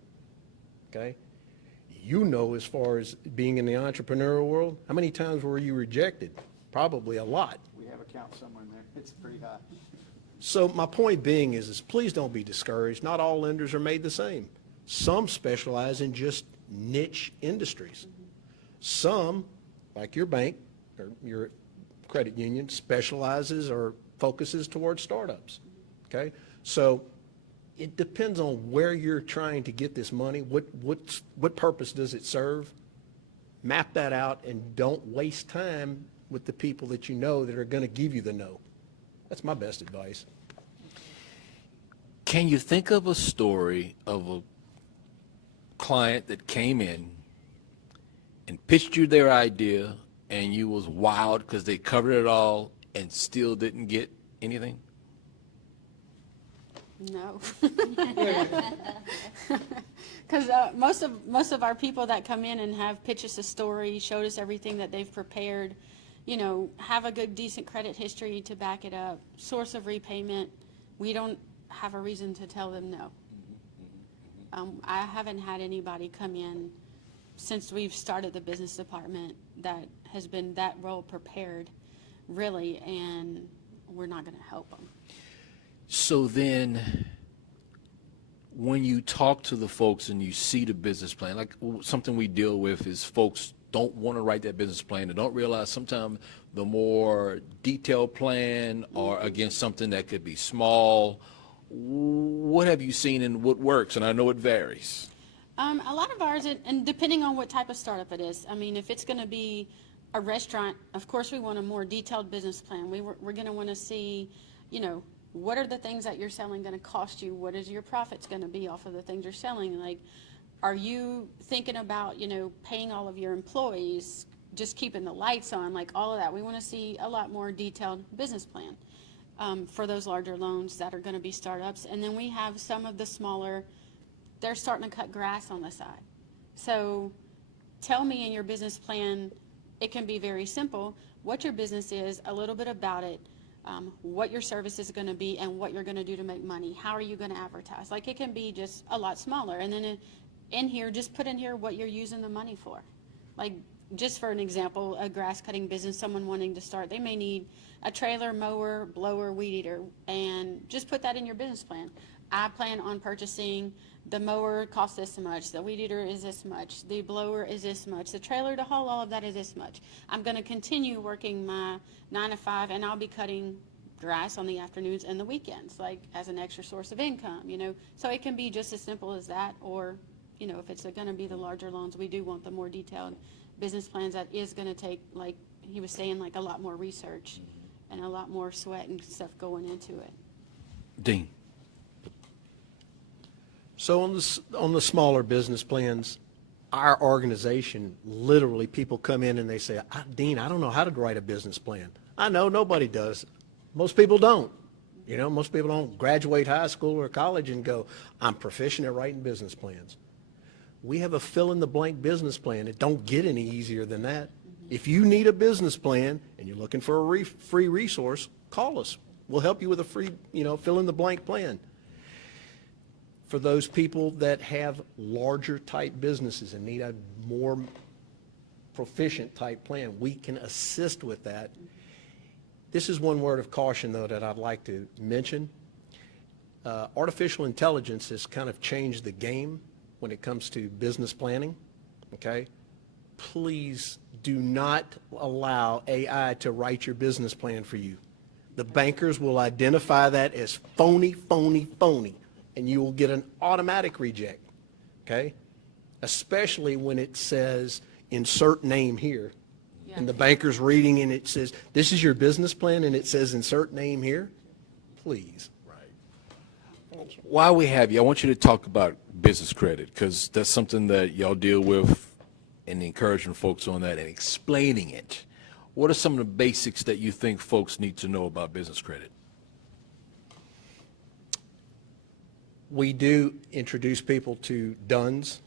Okay? As far as being in the entrepreneurial world, how many times were you rejected? Probably a lot. We have a count somewhere in there. It's pretty high. So my point being is please don't be discouraged. Not all lenders are made the same. Some specialize in just niche industries. Some, like your bank or your credit union, specializes or focuses towards startups. Okay? So it depends on where you're trying to get this money. What purpose does it serve? Map that out and don't waste time with the people that you know that are going to give you the no. That's my best advice. Can you think of a story of a client that came in and pitched you their idea and you was wild because they covered it all and still didn't get anything? No. Because most of our people that come in and have pitched us a story, showed us everything that they've prepared, have a good, decent credit history to back it up, source of repayment, we don't have a reason to tell them no. I haven't had anybody come in since we've started the business department that has been that well prepared, really, and we're not going to help them. So then when you talk to the folks and you see the business plan, like something we deal with is folks don't want to write that business plan. They don't realize sometimes the more detailed plan or against something that could be small. What have you seen and what works? And I know it varies. A lot of ours, and depending on what type of startup it is, I mean, if it's going to be a restaurant, of course we want a more detailed business plan. We're going to want to see, what are the things that you're selling going to cost you? What is your profits going to be off of the things you're selling? Like, are you thinking about, paying all of your employees, just keeping the lights on, like all of that. We want to see a lot more detailed business plan for those larger loans that are going to be startups. And then we have some of the smaller, they're starting to cut grass on the side. So tell me in your business plan, it can be very simple, what your business is, a little bit about it, what your service is going to be, and what you're going to do to make money. How are you going to advertise? Like, it can be just a lot smaller. And then in here, just put in here what you're using the money for. Like, just for an example, a grass cutting business, someone wanting to start, they may need a trailer, mower, blower, weed eater, and just put that in your business plan. I plan on purchasing, the mower costs this much, the weed eater is this much, the blower is this much, the trailer to haul all of that is this much. I'm going to continue working my 9 to 5, and I'll be cutting grass on the afternoons and the weekends, like as an extra source of income, you know. So it can be just as simple as that, or, you know, if it's going to be the larger loans, we do want the more detailed business plans. That is going to take, like he was saying, like a lot more research and a lot more sweat and stuff going into it. Dean. So on the smaller business plans, our organization, literally people come in and they say, Dean, I don't know how to write a business plan. I know, nobody does. Most people don't. You know, most people don't graduate high school or college and go, I'm proficient at writing business plans. We have a fill-in-the-blank business plan. It don't get any easier than that. If you need a business plan and you're looking for a free resource, call us. We'll help you with a free, fill-in-the-blank plan. For those people that have larger type businesses and need a more proficient type plan, we can assist with that. This is one word of caution, though, that I'd like to mention. Artificial intelligence has kind of changed the game when it comes to business planning, okay? Please do not allow AI to write your business plan for you. The bankers will identify that as phony, phony, phony, and you will get an automatic reject, okay? Especially when it says insert name here. Yeah. And the banker's reading and it says, this is your business plan, and it says insert name here. Please. While we have you, I want you to talk about business credit, because that's something that y'all deal with, and encouraging folks on that and explaining it. What are some of the basics that you think folks need to know about business credit? We do introduce people to DUNS,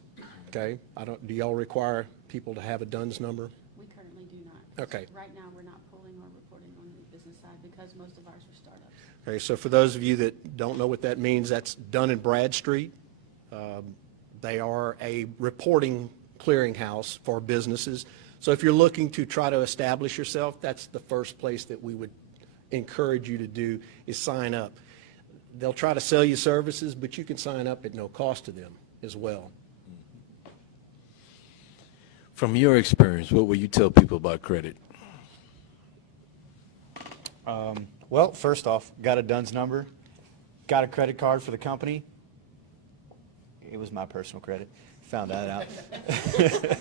okay? Do y'all require people to have a DUNS number? We currently do not. Okay. Right now, we're not pulling or reporting on the business side because most of ours are startups. Okay, so for those of you that don't know what that means, that's Dun & Bradstreet. They are a reporting clearinghouse for businesses. So if you're looking to try to establish yourself, that's the first place that we would encourage you to do, is sign up. They'll try to sell you services, but you can sign up at no cost to them as well. From your experience, what will you tell people about credit? Well, first off, got a DUNS number, got a credit card for the company. It was my personal credit. Found that out.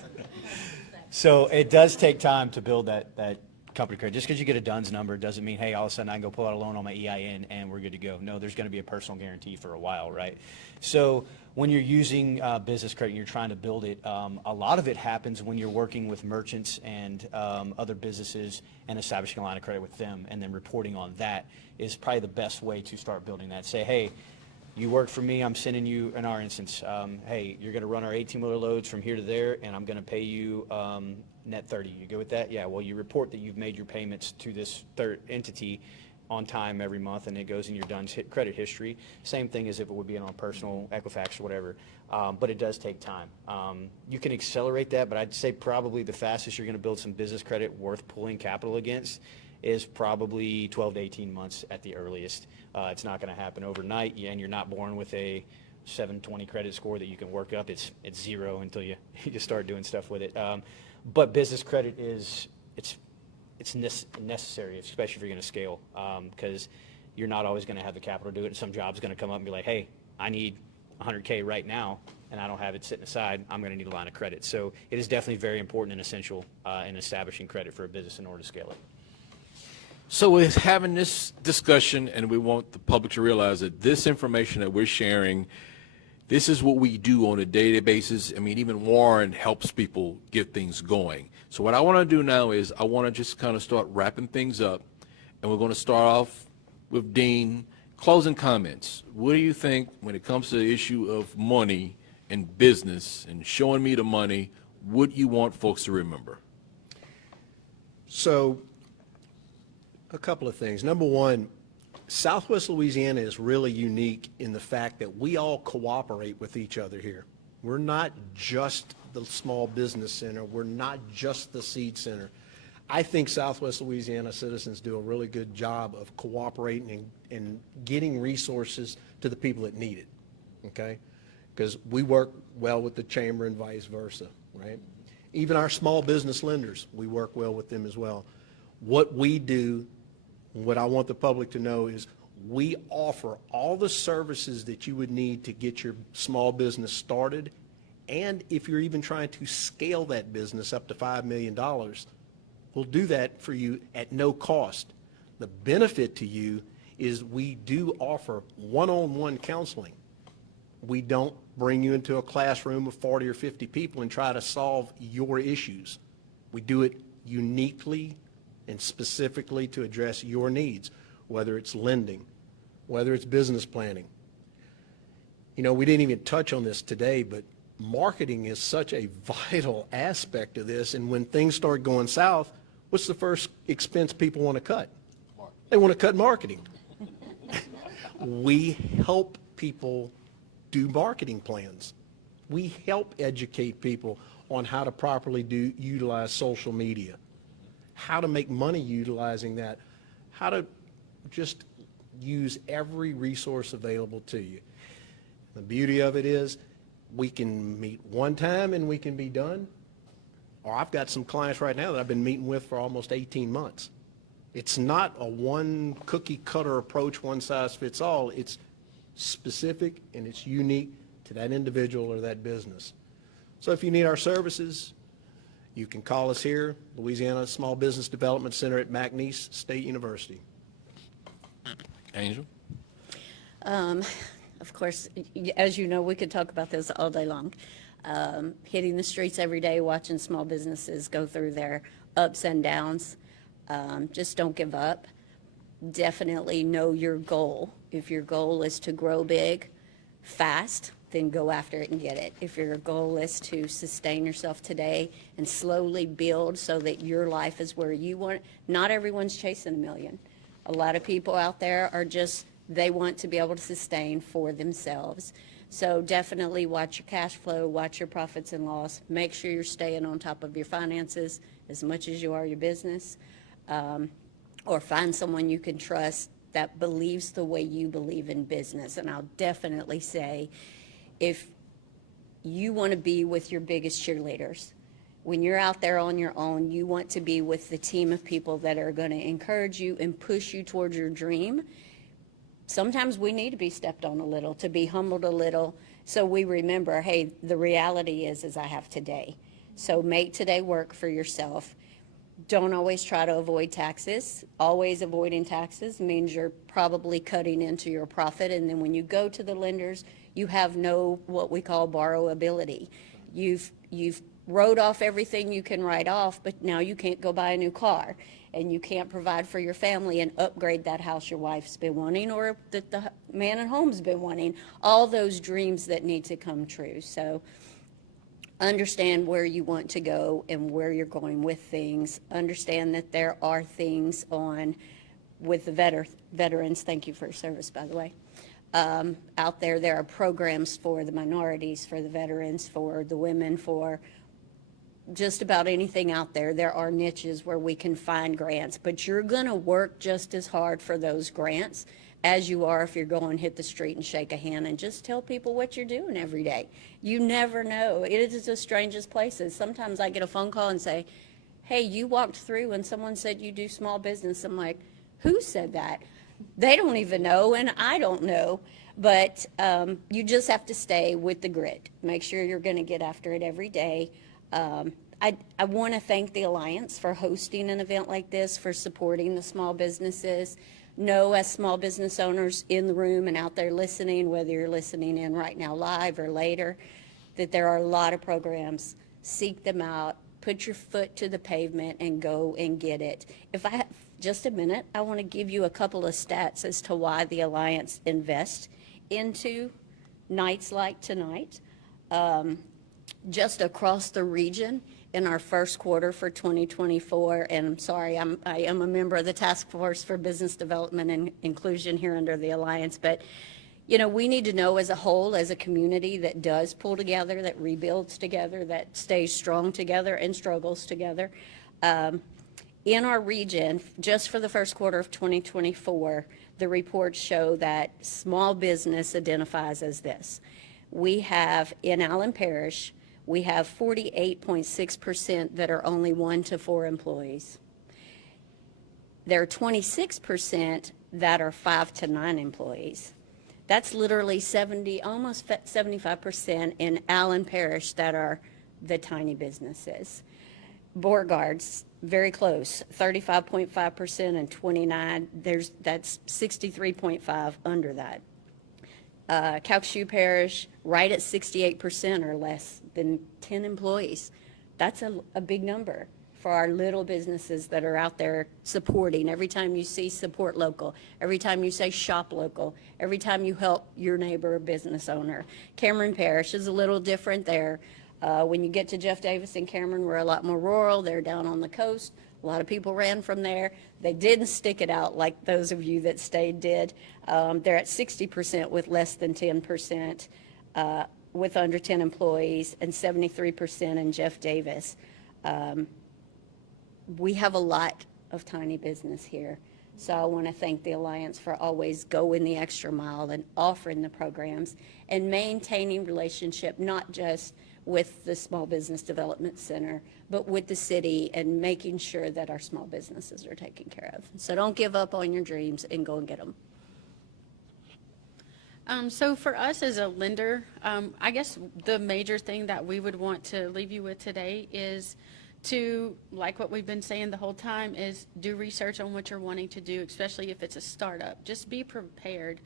So it does take time to build that company credit. Just because you get a DUNS number doesn't mean, hey, all of a sudden I can go pull out a loan on my EIN and we're good to go. No, there's going to be a personal guarantee for a while, right? So when you're using business credit and you're trying to build it, a lot of it happens when you're working with merchants and other businesses and establishing a line of credit with them, and then reporting on that is probably the best way to start building that. Say, hey, you work for me, I'm sending you, in our instance, hey, you're going to run our 18-wheeler loads from here to there, and I'm going to pay you net 30. You go with that? Yeah, well, you report that you've made your payments to this third entity on time every month, and it goes in your DUNS credit history. Same thing as if it would be on a personal Equifax or whatever, but it does take time. You can accelerate that, but I'd say probably the fastest you're going to build some business credit worth pulling capital against is probably 12 to 18 months at the earliest. It's not going to happen overnight, and you're not born with a 720 credit score that you can work up. It's zero until you start doing stuff with it. But business credit is necessary, especially if you're going to scale, because you're not always going to have the capital to do it. And some job's going to come up and be like, hey, I need 100K right now, and I don't have it sitting aside. I'm going to need a line of credit. So it is definitely very important and essential in establishing credit for a business in order to scale it. So we're having this discussion, and we want the public to realize that this information that we're sharing, This is what we do on a daily basis. I mean, even Warren helps people get things going. So what I want to do now is I want to just kind of start wrapping things up, and we're going to start off with Dean. Closing comments. What do you think when it comes to the issue of money and business and showing me the money, what you want folks to remember? So, a couple of things. Number one, Southwest Louisiana is really unique in the fact that we all cooperate with each other here. We're not just the small business center. We're not just the seed center. I think Southwest Louisiana citizens do a really good job of cooperating and getting resources to the people that need it, okay? Because we work well with the chamber and vice versa, right? Even our small business lenders, we work well with them as well. What we do, what I want the public to know is we offer all the services that you would need to get your small business started, and if you're even trying to scale that business up to $5 million, we'll do that for you at no cost. The benefit to you is we do offer one-on-one counseling. We don't bring you into a classroom of 40 or 50 people and try to solve your issues. We do it uniquely and specifically to address your needs, whether it's lending, whether it's business planning. You know, we didn't even touch on this today, but marketing is such a vital aspect of this, and when things start going south, what's the first expense people want to cut? They want to cut marketing. We help people do marketing plans. We help educate people on how to properly utilize social media, how to make money utilizing that, how to just use every resource available to you. The beauty of it is we can meet one time and we can be done. Or I've got some clients right now that I've been meeting with for almost 18 months. It's not a one cookie cutter approach, one size fits all. It's specific and it's unique to that individual or that business. So if you need our services, you can call us here, Louisiana Small Business Development Center at McNeese State University. Angel? Of course, as you know, we could talk about this all day long. Hitting the streets every day, watching small businesses go through their ups and downs. Just don't give up. Definitely know your goal. If your goal is to grow big, fast, then go after it and get it. If your goal is to sustain yourself today and slowly build so that your life is where you want, not everyone's chasing $1 million. A lot of people out there are just, they want to be able to sustain for themselves. So definitely watch your cash flow, watch your profits and loss, make sure you're staying on top of your finances as much as you are your business, or find someone you can trust that believes the way you believe in business. And I'll definitely say, if you want to be with your biggest cheerleaders, when you're out there on your own, you want to be with the team of people that are going to encourage you and push you towards your dream. Sometimes we need to be stepped on a little, to be humbled a little, so we remember, hey, the reality is I have today. So make today work for yourself. Don't always try to avoid taxes. Always avoiding taxes means you're probably cutting into your profit, and then when you go to the lenders, you have no what we call borrowability. You've wrote off everything you can write off, but now you can't go buy a new car, and you can't provide for your family and upgrade that house your wife's been wanting or that the man at home's been wanting. All those dreams that need to come true. So understand where you want to go and where you're going with things. Understand that there are things on with the veterans. Thank you for your service, by the way. Out there, there are programs for the minorities, for the veterans, for the women, for just about anything out there. There are niches where we can find grants, but you're going to work just as hard for those grants as you are if you're going to hit the street and shake a hand and just tell people what you're doing every day. You never know. It is the strangest places. Sometimes I get a phone call and say, hey, you walked through and someone said you do small business. I'm like, who said that? They don't even know, and I don't know. But you just have to stay with the grit. Make sure you're going to get after it every day. I want to thank the Alliance for hosting an event like this, for supporting the small businesses. know, as small business owners in the room and out there listening, whether you're listening in right now live or later, that there are a lot of programs. Seek them out, put your foot to the pavement and go and get it. If I have just a minute, I want to give you a couple of stats as to why the Alliance invests into nights like tonight. Just across the region in our first quarter for 2024, and I'm sorry, I am a member of the Task Force for Business Development and Inclusion here under the Alliance, but you know, we need to know as a whole, as a community that does pull together, that rebuilds together, that stays strong together and struggles together. In our region, just for the first quarter of 2024, the reports show that small business identifies as this. We have, in Allen Parish, we have 48.6% that are only 1 to 4 employees. There are 26% that are 5 to 9 employees. That's literally almost 75% in Allen Parish that are the tiny businesses. Beauregard's very close, 35.5% and 29. That's 63.5 under that. Calcasieu Parish, right at 68% or less than 10 employees. That's a big number for our little businesses that are out there supporting. Every time you see support local, every time you say shop local, every time you help your neighbor or business owner. Cameron Parish is a little different there. When you get to Jeff Davis and Cameron, we're a lot more rural. They're down on the coast. A lot of people ran from there. They didn't stick it out like those of you that stayed did. They're at 60% with less than 10%, with under 10 employees, and 73% in Jeff Davis. We have a lot of tiny business here. So I want to thank the Alliance for always going the extra mile and offering the programs and maintaining relationship, not just with the Small Business Development Center, but with the city, and making sure that our small businesses are taken care of. So don't give up on your dreams and go and get them. So for us as a lender, I guess the major thing that we would want to leave you with today is to, like what we've been saying the whole time, is do research on what you're wanting to do, especially if it's a startup. Just be prepared.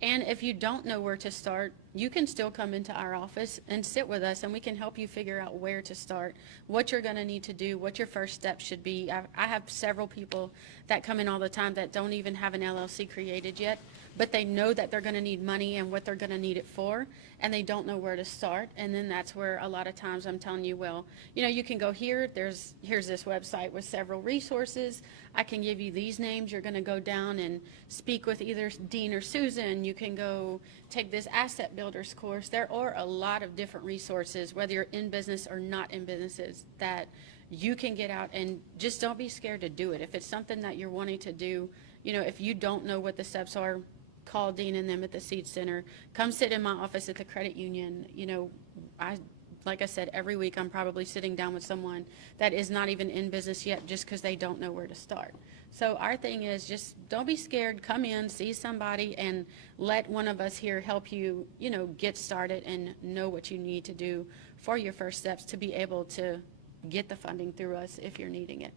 And if you don't know where to start, you can still come into our office and sit with us, and we can help you figure out where to start, what you're going to need to do, what your first step should be. I have several people that come in all the time that don't even have an LLC created yet, but they know that they're going to need money and what they're going to need it for, and they don't know where to start. And then that's where a lot of times I'm telling you, well, you know, you can go here. Here's this website with several resources. I can give you these names. You're going to go down and speak with either Dean or Susan. You can go take this asset builders course. There are a lot of different resources, whether you're in business or not in businesses, that you can get out, and just don't be scared to do it. If it's something that you're wanting to do, you know, if you don't know what the steps are, call Dean and them at the Seed Center. Come sit in my office at the credit union. You know, like I said, every week I'm probably sitting down with someone that is not even in business yet just because they don't know where to start. So our thing is, just don't be scared. Come in, see somebody, and let one of us here help you, you know, get started and know what you need to do for your first steps to be able to get the funding through us if you're needing it.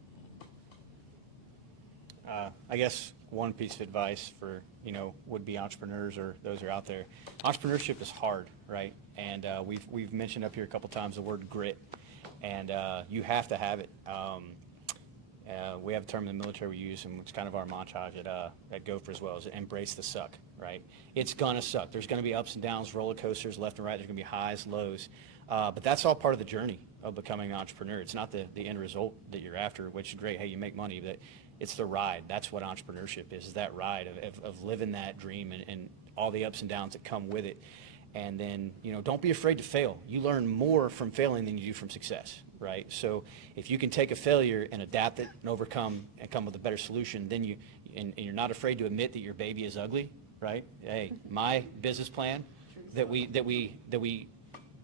I guess one piece of advice for, you know, would-be entrepreneurs or those who are out there, entrepreneurship is hard, right? And we've mentioned up here a couple times the word grit, and you have to have it. We have a term in the military we use, and it's kind of our mantra at Gopher as well, is embrace the suck, right? It's gonna suck. There's gonna be ups and downs, roller coasters, left and right. There's gonna be highs, lows, but that's all part of the journey of becoming an entrepreneur. It's not the end result that you're after, which is great. Hey, you make money, but it's the ride. That's what entrepreneurship is that ride of living that dream and all the ups and downs that come with it. And then, you know, don't be afraid to fail. You learn more from failing than you do from success, right? So if you can take a failure and adapt it and overcome and come with a better solution, then and you're not afraid to admit that your baby is ugly, right? Hey, my business plan that we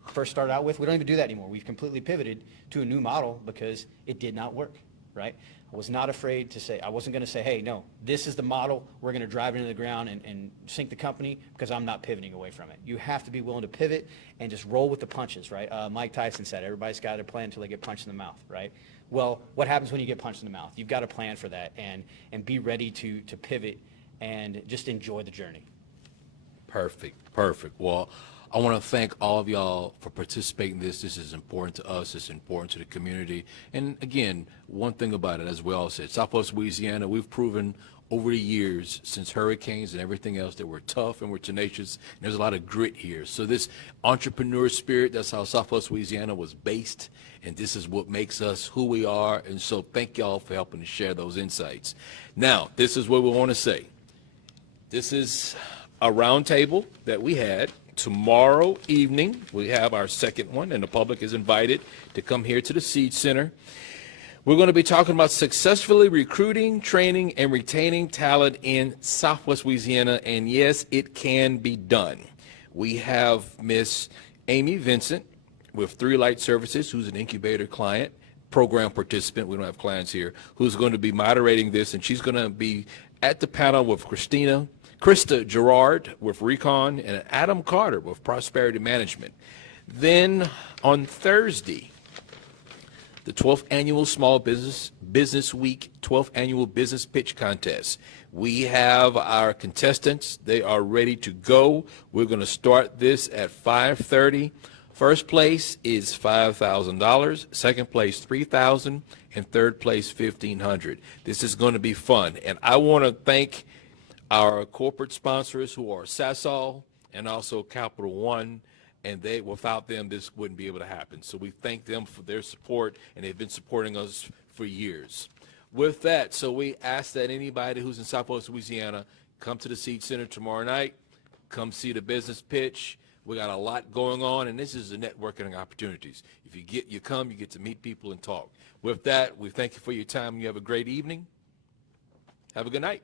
first started out with, we don't even do that anymore. We've completely pivoted to a new model because it did not work, right? I was not afraid to say, I wasn't going to say, hey, no, this is the model. We're going to drive it into the ground and sink the company, because I'm not pivoting away from it. You have to be willing to pivot and just roll with the punches, right? Mike Tyson said, everybody's got a plan until they get punched in the mouth, right? Well, what happens when you get punched in the mouth? You've got a plan for that, and be ready to pivot and just enjoy the journey. Perfect, perfect. Well, I want to thank all of y'all for participating in this. This is important to us. It's important to the community. And again, one thing about it, as we all said, Southwest Louisiana, we've proven over the years, since hurricanes and everything else, that we're tough and we're tenacious. And there's a lot of grit here. So this entrepreneur spirit, that's how Southwest Louisiana was based. And this is what makes us who we are. And so thank y'all for helping to share those insights. Now, this is what we want to say. This is a roundtable that we had. Tomorrow evening, we have our second one, and the public is invited to come here to the Seed Center. We're going to be talking about successfully recruiting, training, and retaining talent in Southwest Louisiana, and yes, it can be done. We have Miss Amy Vincent with 3 Light Services, who's an incubator client, program participant, we don't have clients here, who's going to be moderating this, and she's going to be at the panel with Krista Gerard with Recon, and Adam Carter with Prosperity Management. Then on Thursday, the 12th Annual Small Business Week, 12th Annual Business Pitch Contest. We have our contestants. They are ready to go. We're going to start this at 5:30. First place is $5,000, second place $3,000, and third place $1,500. This is going to be fun. And I want to thank our corporate sponsors, who are Sasol and also Capital One, and without them, this wouldn't be able to happen. So we thank them for their support, and they've been supporting us for years. With that, so we ask that anybody who's in Southwest Louisiana come to the Seed Center tomorrow night, come see the business pitch. We got a lot going on, and this is the networking opportunities. If you come, you get to meet people and talk. With that, we thank you for your time. You have a great evening. Have a good night.